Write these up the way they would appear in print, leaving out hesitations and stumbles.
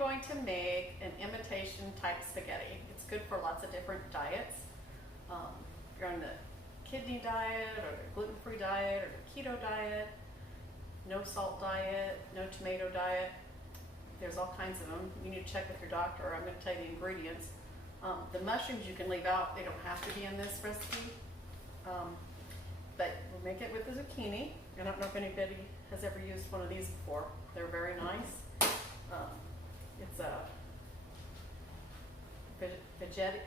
going to make an imitation type spaghetti. It's good for lots of different diets. If you're on the kidney diet or the gluten-free diet or the keto diet, no salt diet, no tomato diet, there's all kinds of them. You need to check with your doctor. I'm going to tell you the ingredients. The mushrooms you can leave out. They don't have to be in this recipe. But we'll make it with the zucchini. I don't know if anybody has ever used one of these before. They're very nice. It's a veggetti.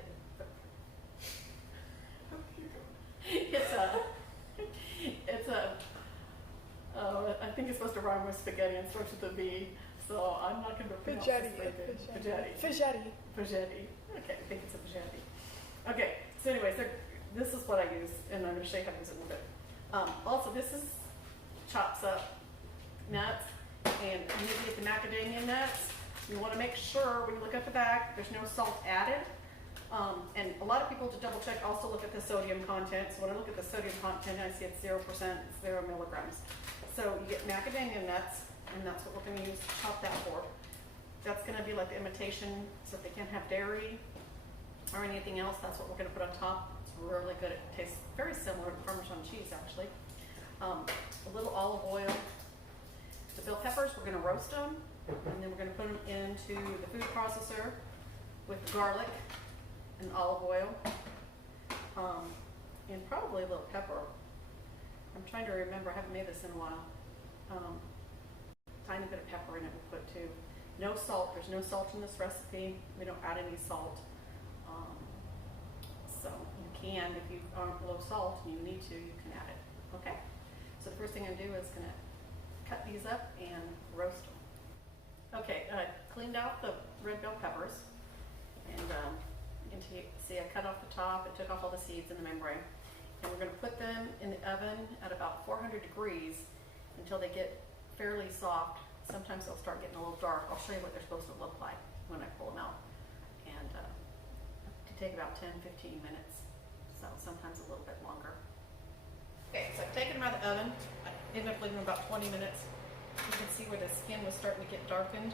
I think it's supposed to rhyme with spaghetti and starts with a V, so I'm not going to pronounce it. Veggetti. Okay, I think it's a veggetti. Okay, so anyways, this is what I use, and I'm going to show you how to use it in a little bit. Also, this is chops up nuts, and you need to get the macadamia nuts. You want to make sure when you look at the back, there's no salt added. And a lot of people, to double check, also look at the sodium content. So when I look at the sodium content, I see it's 0%, 0 milligrams. So you get macadamia nuts, and that's what we're going to use to chop that for. That's going to be like the imitation, so if they can't have dairy or anything else, that's what we're going to put on top. It's really good. It tastes very similar to Parmesan cheese, actually. A little olive oil. The bell peppers, we're going to roast them, and then we're going to put them into the food processor with garlic and olive oil, and probably a little pepper. I'm trying to remember, I haven't made this in a while. Tiny bit of pepper in it we'll put too. No salt, there's no salt in this recipe. We don't add any salt. So you can, if you aren't low salt and you need to, you can add it. Okay? So the first thing I'm going to do is going to cut these up and roast them. Okay, I cleaned out the red bell peppers, and you can see I cut off the top. I took off all the seeds in the membrane, and we're going to put them in the oven at about 400 degrees until they get fairly soft. Sometimes they'll start getting a little dark. I'll show you what they're supposed to look like when I pull them out, and to take about 10-15 minutes, so sometimes a little bit longer. Okay, so I've taken them out of the oven. I ended up leaving them about 20 minutes. You can see where the skin was starting to get darkened.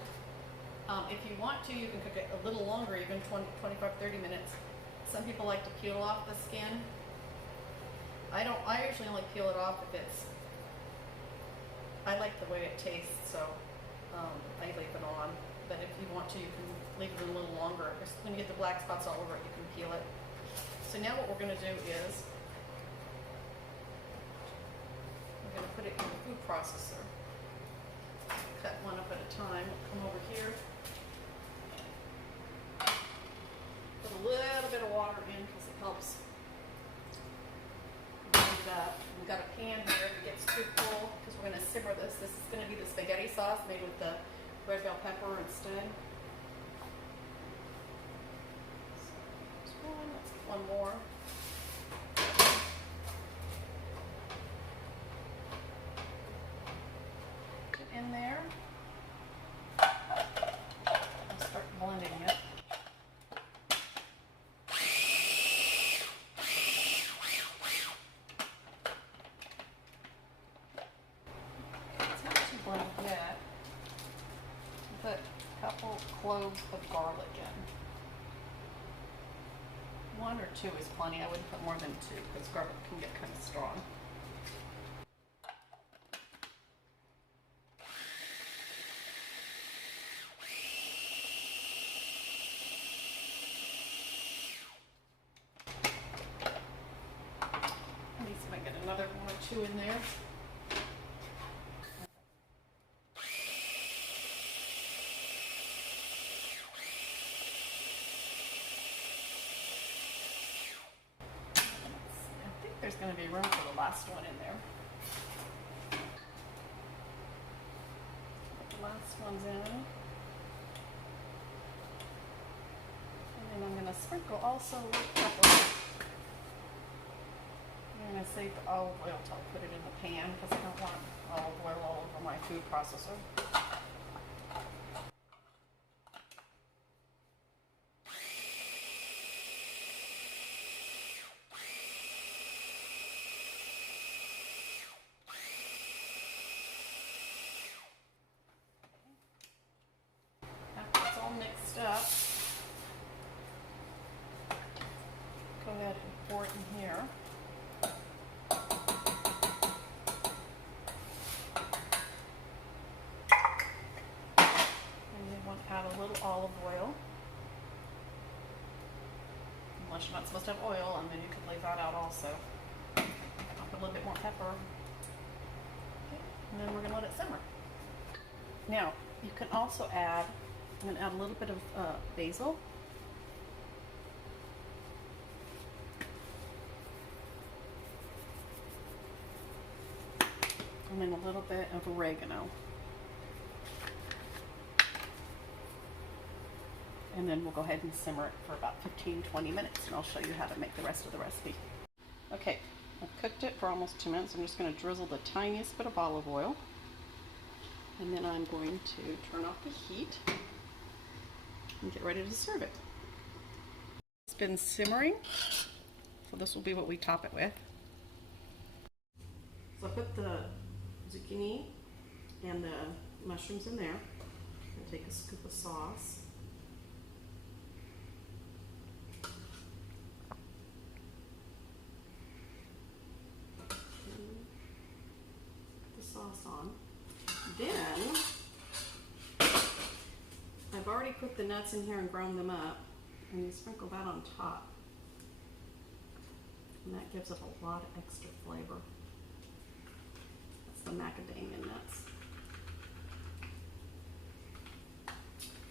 If you want to, you can cook it a little longer, even 25-30 minutes. Some people like to peel off the skin. I don't. I usually only peel it off if it's. I like the way it tastes, so I leave it on. But if you want to, you can leave it a little longer. When you get the black spots all over it, you can peel it. So now what we're going to do is we're going to put it in the food processor. Cut one up at a time. Come over here. Put a little bit of water in because it helps blend it up. We've got a pan here if it gets too full because we're going to simmer this. This is going to be the spaghetti sauce made with the red bell pepper instead. So there's one. Let's get one more. Put it in there. I'll start blending it. Yet. Put a couple cloves of garlic in. 1 or 2 is plenty. I wouldn't put more than 2 because garlic can get kind of strong. At least I might get another 1 or 2 in there. There's going to be room for the last one in there. The last one's in. And then I'm going to sprinkle also with pepper. I'm going to save the olive oil till I put it in the pan because I don't want olive oil all over my food processor. unless you're not supposed to have oil, and then you can leave that out also. I'll put a little bit more pepper. Okay. And then we're gonna let it simmer. Now, you can also add, I'm gonna add a little bit of basil. And then a little bit of oregano. And then we'll go ahead and simmer it for about 15-20 minutes, and I'll show you how to make the rest of the recipe. Okay, I've cooked it for almost 2 minutes. I'm just going to drizzle the tiniest bit of olive oil. And then I'm going to turn off the heat and get ready to serve it. It's been simmering, so this will be what we top it with. So I put the zucchini and the mushrooms in there. I'm going to take a scoop of sauce. Sauce on. Then I've already cooked the nuts in here and ground them up, and you sprinkle that on top, and that gives it a lot of extra flavor. That's the macadamia nuts.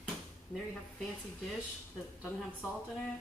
And there you have a fancy dish that doesn't have salt in it,